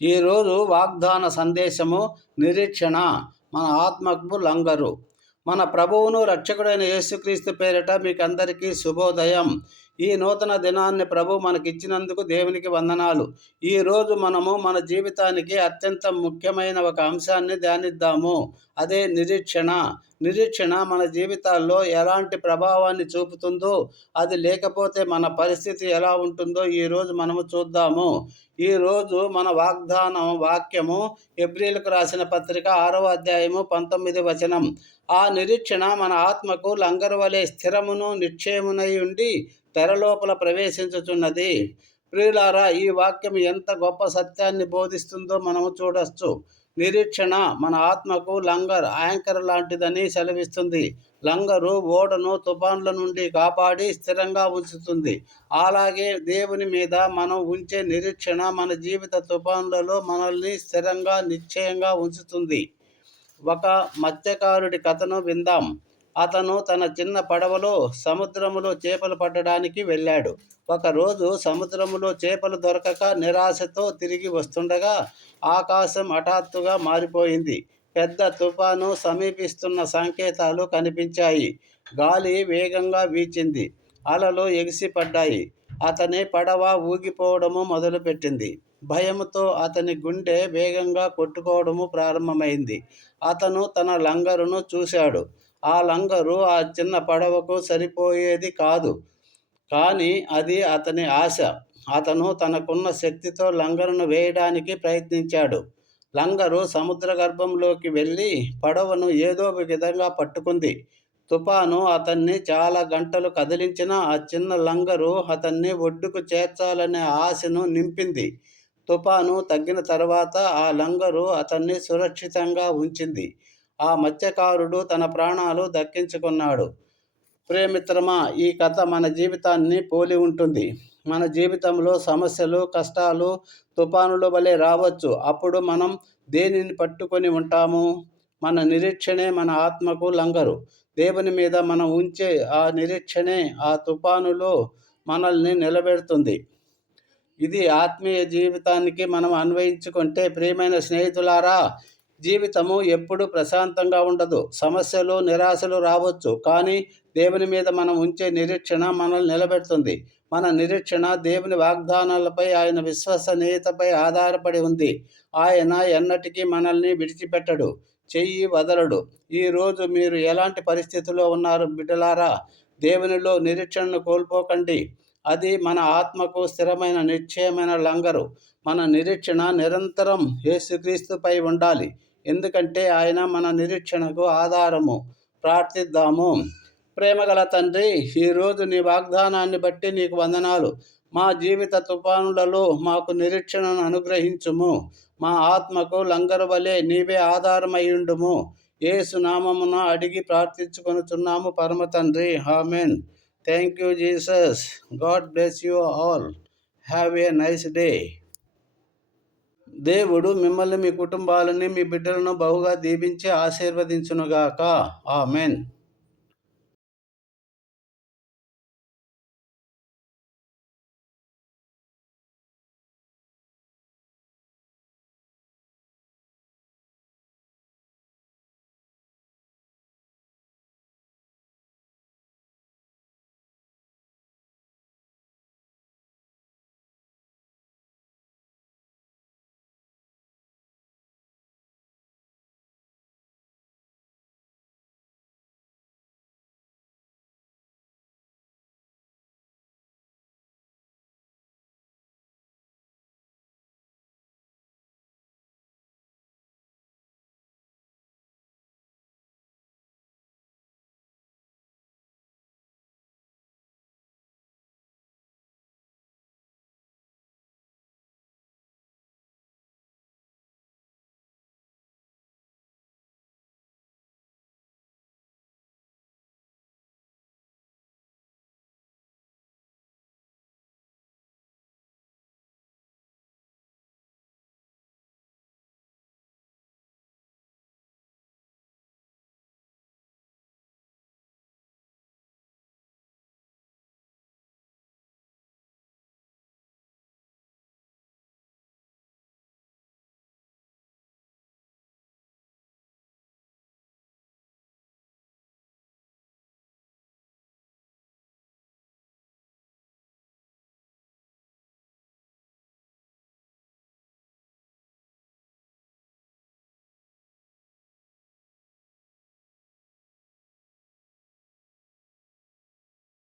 ఈరోజు వాగ్దాన సందేశము నిరీక్షణ మన ఆత్మకు లంగరు. మన ప్రభువును రక్షకుడైన యేసుక్రీస్తు పేరిట మీకందరికీ శుభోదయం. ఈ నూతన దినాన్ని ప్రభు మనకిచ్చినందుకు దేవునికి వందనాలు. ఈరోజు మనము మన జీవితానికి అత్యంత ముఖ్యమైన ఒక అంశాన్ని ధ్యానిద్దాము. అదే నిరీక్షణ. నిరీక్షణ మన జీవితాల్లో ఎలాంటి ప్రభావాన్ని చూపుతుందో, అది లేకపోతే మన పరిస్థితి ఎలా ఉంటుందో ఈరోజు మనము చూద్దాము. ఈరోజు మన వాక్యము ఎబ్రీలకు రాసిన పత్రిక 6వ అధ్యాయము 19వ వచనం. ఆ నిరీక్షణ మన ఆత్మకు లంగరు వలె స్థిరమును నిశ్చయమునై ఉండి తెరలోపల ప్రవేశించుచున్నది. ప్రియులారా, ఈ వాక్యం ఎంత గొప్ప సత్యాన్ని బోధిస్తుందో మనము చూడొచ్చు. నిరీక్షణ మన ఆత్మకు యాంకర్ లాంటిదని సెలవిస్తుంది. లంగరు ఓడను తుఫాన్ల నుండి కాపాడి స్థిరంగా ఉంచుతుంది. అలాగే దేవుని మీద మనం ఉంచే నిరీక్షణ మన జీవిత తుఫాన్లలో మనల్ని స్థిరంగా నిశ్చయంగా ఉంచుతుంది. ఒక మత్స్యకారుడి కథను విందాం. అతను తన చిన్న పడవలో సముద్రములో చేపలు పట్టడానికి వెళ్ళాడు. ఒకరోజు సముద్రములో చేపలు దొరకక నిరాశతో తిరిగి వస్తుండగా ఆకాశం హఠాత్తుగా మారిపోయింది. పెద్ద తుఫాను సమీపిస్తున్న సంకేతాలు కనిపించాయి. గాలి వేగంగా వీచింది. అలలు ఎగిసిపడ్డాయి. అతని పడవ ఊగిపోవడము మొదలుపెట్టింది. భయముతో అతని గుండె వేగంగా కొట్టుకోవడము ప్రారంభమైంది. అతను తన లంగరును చూశాడు. ఆ లంగరు ఆ చిన్న పడవకు సరిపోయేది కాదు, కానీ అది అతని ఆశ. అతను తనకున్న శక్తితో లంగరును వేయడానికి ప్రయత్నించాడు. లంగరు సముద్ర గర్భంలోకి వెళ్ళి పడవను ఏదో విధంగా పట్టుకుంది. తుఫాను అతన్ని చాలా గంటలు కదిలించినా ఆ చిన్న లంగరు అతన్ని ఒడ్డుకు చేర్చాలనే ఆశను నింపింది. తుఫాను తగ్గిన తర్వాత ఆ లంగరు అతన్ని సురక్షితంగా ఉంచింది. ఆ మత్స్యకారుడు తన ప్రాణాలు దక్కించుకున్నాడు. ప్రియమిత్రమా, ఈ కథ మన జీవితాన్ని పోలి ఉంటుంది. మన జీవితంలో సమస్యలు, కష్టాలు తుఫానుల వలె రావచ్చు. అప్పుడు మనం దేనిని పట్టుకొని ఉంటాము? మన నిరీక్షణే మన ఆత్మకు లంగరు. దేవుని మీద మనం ఉంచే ఆ నిరీక్షణే ఆ తుఫానులో మనల్ని నిలబెడుతుంది. ఇది ఆత్మీయ జీవితానికి మనం అన్వయించుకుంటే, ప్రియమైన స్నేహితులారా, జీవితము ఎప్పుడు ప్రశాంతంగా ఉండదు. సమస్యలు, నిరాశలు రావచ్చు. కానీ దేవుని మీద మనం ఉంచే నిరీక్షణ మనల్ని నిలబెడుతుంది. మన నిరీక్షణ దేవుని వాగ్దానాలపై, ఆయన విశ్వసనీయతపై ఆధారపడి ఉంది. ఆయన ఎన్నటికీ మనల్ని విడిచిపెట్టడు, చెయ్యి వదలడు. ఈరోజు మీరు ఎలాంటి పరిస్థితుల్లో ఉన్నారు బిడ్డలారా? దేవునిలో నిరీక్షణను కోల్పోకండి. అది మన ఆత్మకు స్థిరమైన నిశ్చయమైన లంగరు. మన నిరీక్షణ నిరంతరం యేసుక్రీస్తుపై ఉండాలి. ఎందుకంటే ఆయన మన నిరీక్షణకు ఆధారము. ప్రార్థిద్దాము. ప్రేమగల తండ్రి, ఈరోజు నీ వాగ్దానాన్ని బట్టి నీకు వందనాలు. మా జీవిత తుఫానులలో మాకు నిరీక్షణను అనుగ్రహించుము. మా ఆత్మకు లంగరు వలె నీవే ఆధారమయ్యుండుము. యేసు నామమున అడిగి ప్రార్థించుకొనుచున్నాము పరమ తండ్రి. Amen. Thank you Jesus. God bless you all. Have a nice day. దేవుడు మిమ్మల్ని, మీ కుటుంబాలని, మీ బిడ్డలను బహుగా దీవించి ఆశీర్వదించునుగాక. ఆమెన్.